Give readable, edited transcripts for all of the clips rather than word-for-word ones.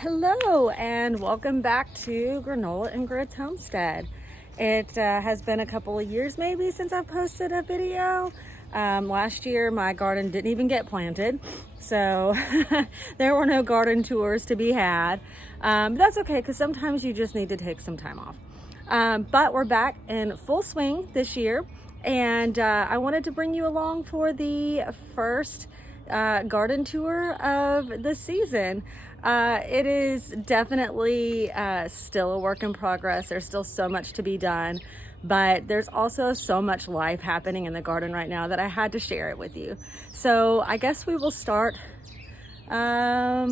Hello and welcome back to Granola and Grits Homestead. It has been a couple of years maybe since I've posted a video. Last year my garden didn't even get planted, so there were no garden tours to be had. That's okay, because sometimes you just need to take some time off. But we're back in full swing this year, and I wanted to bring you along for the first garden tour of the season. It is definitely still a work in progress. There's still so much to be done, but there's also so much life happening in the garden right now that I had to share it with you. So I guess we will start, well,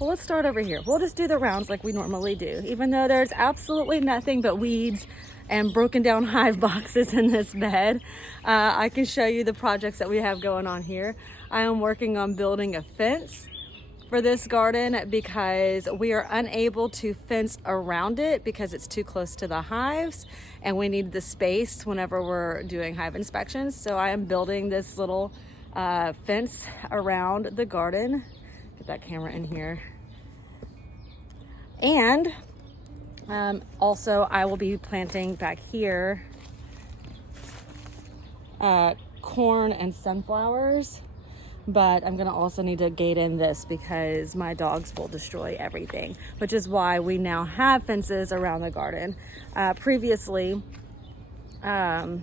let's start over here. We'll just do the rounds like we normally do, even though there's absolutely nothing but weeds and broken down hive boxes in this bed. I can show you the projects that we have going on here. I am working on building a fence for this garden because we are unable to fence around it because it's too close to the hives, and we need the space whenever we're doing hive inspections. So I am building this little fence around the garden. Get that camera in here. And also I will be planting back here corn and sunflowers, but I'm gonna also need to gate in this because my dogs will destroy everything, which is why we now have fences around the garden. Previously, our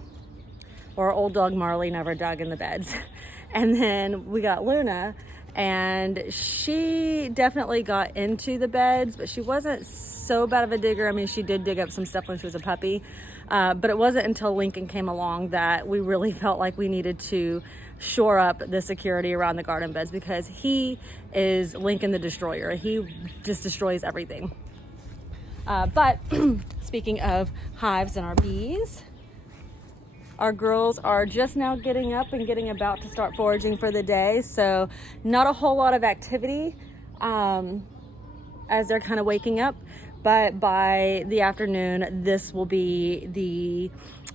old dog Marley never dug in the beds. And then we got Luna, and she definitely got into the beds, but she wasn't so bad of a digger. I mean, she did dig up some stuff when she was a puppy, but it wasn't until Lincoln came along that we really felt like we needed to shore up the security around the garden beds, because he is Lincoln the Destroyer. He just destroys everything. But speaking of hives and our bees, our girls are just now getting up and getting about to start foraging for the day, so not a whole lot of activity as they're kind of waking up, but by the afternoon this will be the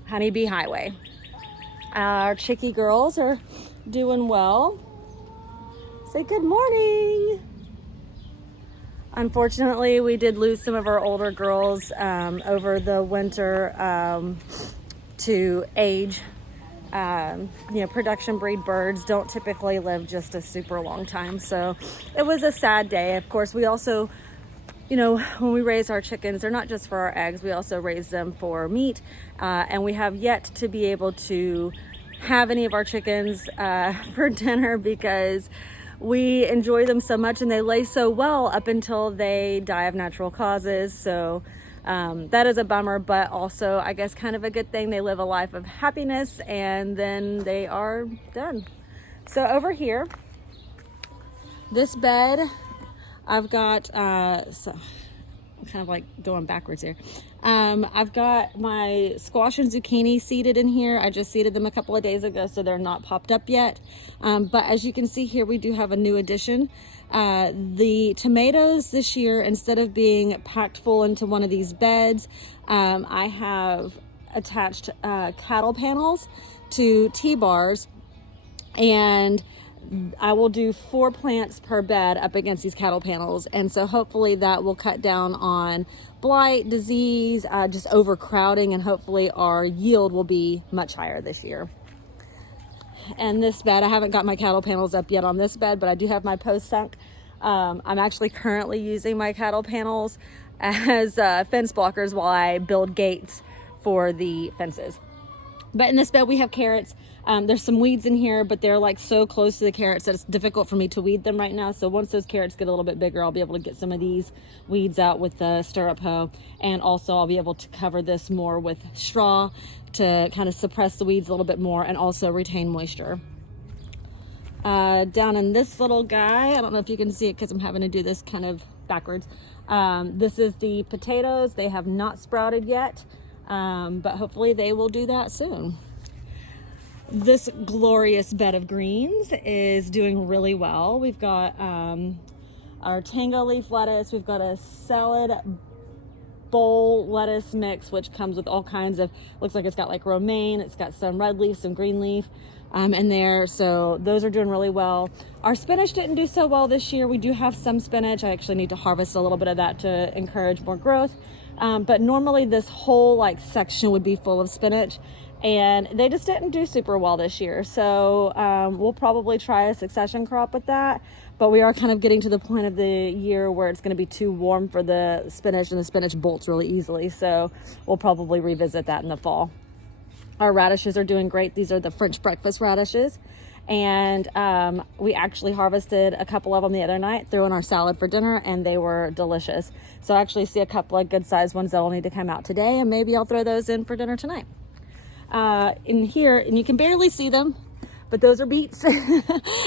honeybee highway. Our chickie girls are doing well. Say good morning. Unfortunately, we did lose some of our older girls over the winter to age. Production breed birds don't typically live just a super long time, so it was a sad day. Of course, we also, when we raise our chickens, they're not just for our eggs, we also raise them for meat, and we have yet to be able to have any of our chickens for dinner because we enjoy them so much and they lay so well up until they die of natural causes. So that is a bummer, but also I guess kind of a good thing. They live a life of happiness and then they are done. So over here, this bed, I've got, I'm kind of like going backwards here. I've got my squash and zucchini seeded in here. I just seeded them a couple of days ago, so they're not popped up yet. But as you can see here, we do have a new addition. The tomatoes this year, instead of being packed full into one of these beds, I have attached cattle panels to T-bars, and I will do 4 plants per bed up against these cattle panels, and so hopefully that will cut down on blight, disease, just overcrowding, and hopefully our yield will be much higher this year. And this bed, I haven't got my cattle panels up yet on this bed, but I do have my post sunk. I'm actually currently using my cattle panels as fence blockers while I build gates for the fences. But in this bed we have carrots. There's some weeds in here, but they're like so close to the carrots that it's difficult for me to weed them right now. So once those carrots get a little bit bigger, I'll be able to get some of these weeds out with the stirrup hoe. And also I'll be able to cover this more with straw to kind of suppress the weeds a little bit more and also retain moisture. Down in this little guy, I don't know if you can see it because I'm having to do this kind of backwards. This is the potatoes. They have not sprouted yet, but hopefully they will do that soon. This glorious bed of greens is doing really well. We've got our tango leaf lettuce. We've got a salad bowl lettuce mix, which comes with all kinds of, looks like it's got like romaine, it's got some red leaf, some green leaf. in there. So those are doing really well. Our spinach didn't do so well this year. We do have some spinach. I actually need to harvest a little bit of that to encourage more growth. But normally this whole like section would be full of spinach, and they just didn't do super well this year. So we'll probably try a succession crop with that, but we are kind of getting to the point of the year where it's going to be too warm for the spinach, and the spinach bolts really easily. So we'll probably revisit that in the fall. Our radishes are doing great. These are the French breakfast radishes. And we actually harvested a couple of them the other night, threw in our salad for dinner, and they were delicious. So I actually see a couple of good sized ones that'll need to come out today, and maybe I'll throw those in for dinner tonight. In here, and you can barely see them, but those are beets,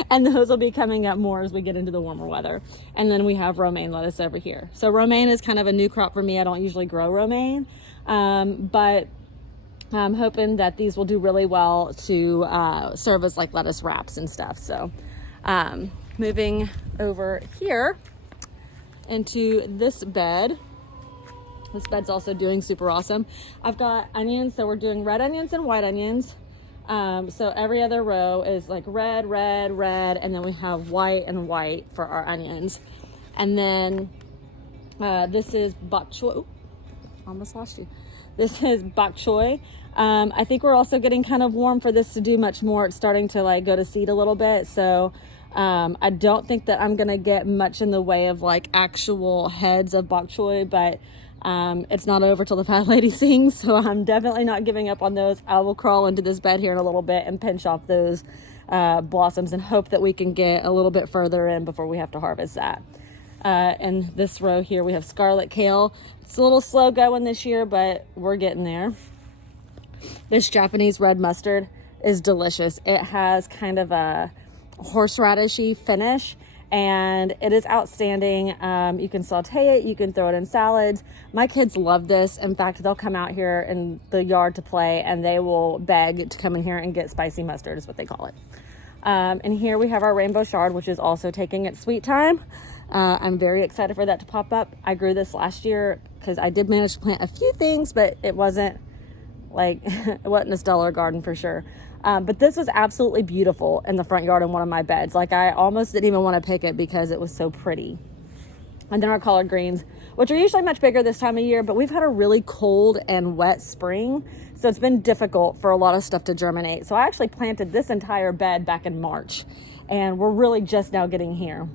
and those will be coming up more as we get into the warmer weather. And then we have romaine lettuce over here. So romaine is kind of a new crop for me. I don't usually grow romaine, but I'm hoping that these will do really well to serve as like lettuce wraps and stuff. So moving over here into this bed. This bed's also doing super awesome. I've got onions, so we're doing red onions and white onions. So every other row is like red, red, red, and then we have white and white for our onions. And then this is bok choy. Ooh, almost lost you. This is bok choy. I think we're also getting kind of warm for this to do much more. It's starting to like go to seed a little bit. So I don't think that I'm gonna get much in the way of like actual heads of bok choy, but it's not over till the fat lady sings. So I'm definitely not giving up on those. I will crawl into this bed here in a little bit and pinch off those blossoms and hope that we can get a little bit further in before we have to harvest that. And this row here, we have scarlet kale. It's a little slow going this year, but we're getting there. This Japanese red mustard is delicious. It has kind of a horseradishy finish, and it is outstanding. You can saute it, you can throw it in salads. My kids love this. In fact, they'll come out here in the yard to play, and they will beg to come in here and get spicy mustard, is what they call it. And here we have our rainbow chard, which is also taking its sweet time. I'm very excited for that to pop up. I grew this last year because I did manage to plant a few things, but it wasn't like, it wasn't a stellar garden for sure. But this was absolutely beautiful in the front yard in one of my beds. Like I almost didn't even want to pick it because it was so pretty. And then our collard greens, which are usually much bigger this time of year, but we've had a really cold and wet spring. So it's been difficult for a lot of stuff to germinate. So I actually planted this entire bed back in March, and we're really just now getting here.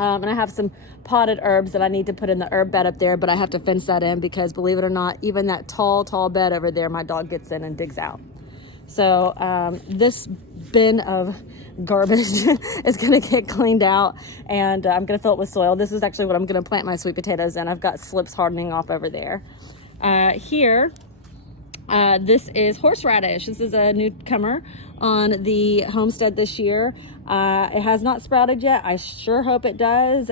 And I have some potted herbs that I need to put in the herb bed up there, but I have to fence that in because, believe it or not, even that tall bed over there, my dog gets in and digs out. So this bin of garbage is going to get cleaned out, and I'm going to fill it with soil. This is actually what I'm going to plant my sweet potatoes in. I've got slips hardening off over there. Here, this is horseradish. This is a newcomer on the Homestead this year. It has not sprouted yet. I sure hope it does,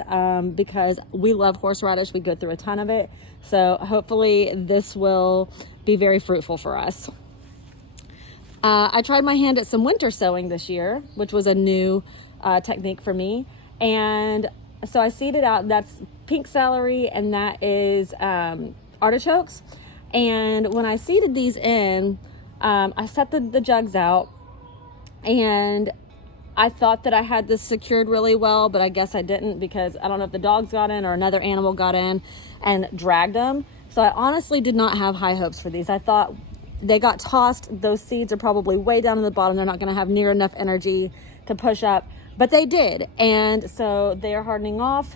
because we love horseradish. We go through a ton of it. So hopefully this will be very fruitful for us. I tried my hand at some winter sowing this year, which was a new technique for me. And so I seeded out, that's pink celery, and that is artichokes. And when I seeded these in, I set the jugs out, and I thought that I had this secured really well, but I guess I didn't, because I don't know if the dogs got in or another animal got in and dragged them. So I honestly did not have high hopes for these. I thought they got tossed. Those seeds are probably way down in the bottom. They're not going to have near enough energy to push up, but they did. And so they are hardening off.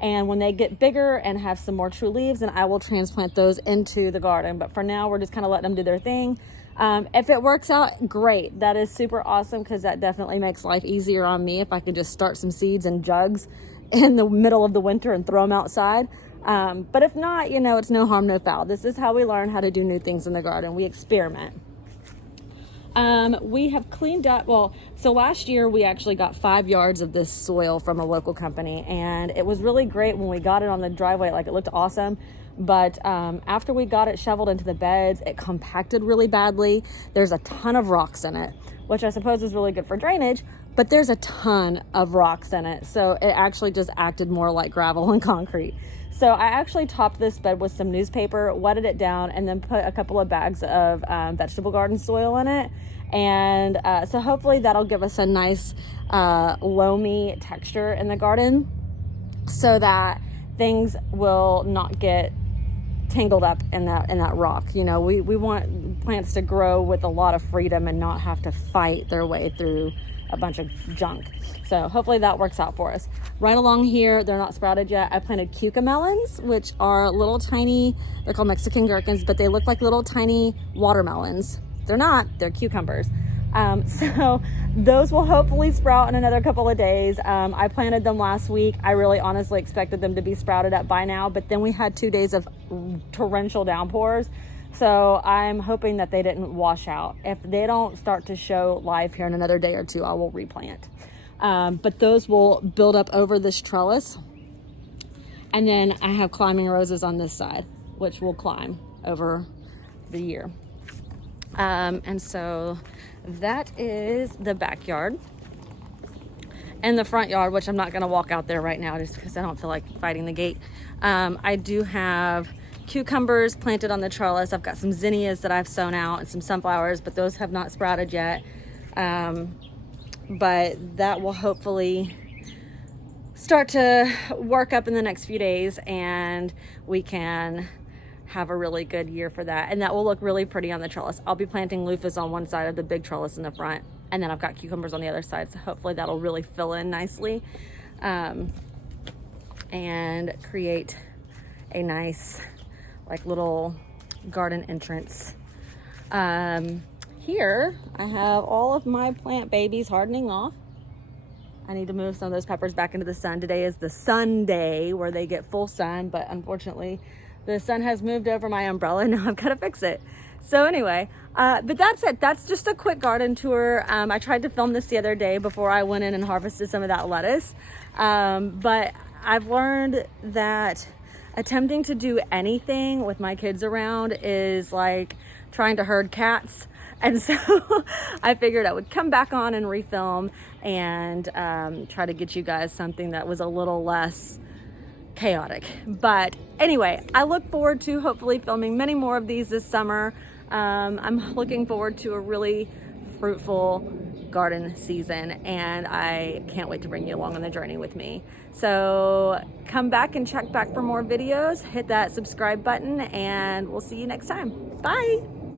And when they get bigger and have some more true leaves, then I will transplant those into the garden. But for now, we're just kind of letting them do their thing. If it works out, great. That is super awesome, because that definitely makes life easier on me if I can just start some seeds in jugs in the middle of the winter and throw them outside. But if not, you know, it's no harm, no foul. This is how we learn how to do new things in the garden. We experiment. We have cleaned up, so last year we actually got 5 yards of this soil from a local company, and it was really great when we got it on the driveway. Like, it looked awesome. But after we got it shoveled into the beds, it compacted really badly. There's a ton of rocks in it, which I suppose is really good for drainage, but there's a ton of rocks in it. So it actually just acted more like gravel and concrete. So I actually topped this bed with some newspaper, wetted it down, and then put a couple of bags of vegetable garden soil in it. And so hopefully that'll give us a nice loamy texture in the garden so that things will not get tangled up in that rock. You know, we want plants to grow with a lot of freedom and not have to fight their way through a bunch of junk. So hopefully that works out for us. Right along here, they're not sprouted yet, I planted cucamelons, which are little tiny, they're called Mexican gherkins, but they look like little tiny watermelons. They're not, they're cucumbers. So those will hopefully sprout in another couple of days. I planted them last week. I really honestly expected them to be sprouted up by now, but then we had 2 days of torrential downpours. So I'm hoping that they didn't wash out. If they don't start to show life here in another day or two, I will replant. But those will build up over this trellis. And then I have climbing roses on this side, which will climb over the year. And so that is the backyard. And the front yard, which I'm not going to walk out there right now just because I don't feel like fighting the gate. I do have cucumbers planted on the trellis. I've got some zinnias that I've sown out and some sunflowers, but those have not sprouted yet. But that will hopefully start to work up in the next few days, and we can have a really good year for that. And that will look really pretty on the trellis. I'll be planting loofahs on one side of the big trellis in the front, and then I've got cucumbers on the other side. So hopefully that'll really fill in nicely, and create a nice like little garden entrance. Here I have all of my plant babies hardening off. I need to move some of those peppers back into the sun. Today is the sun day where they get full sun, but unfortunately the sun has moved over my umbrella and now I've got to fix it. So anyway, but that's it. That's just a quick garden tour. I tried to film this the other day before I went in and harvested some of that lettuce. But I've learned that attempting to do anything with my kids around is like trying to herd cats. And so I figured I would come back on and refilm and try to get you guys something that was a little less chaotic. But anyway, I look forward to hopefully filming many more of these this summer. I'm looking forward to a really fruitful garden season, and I can't wait to bring you along on the journey with me. So come back and check back for more videos, hit that subscribe button, and we'll see you next time. Bye.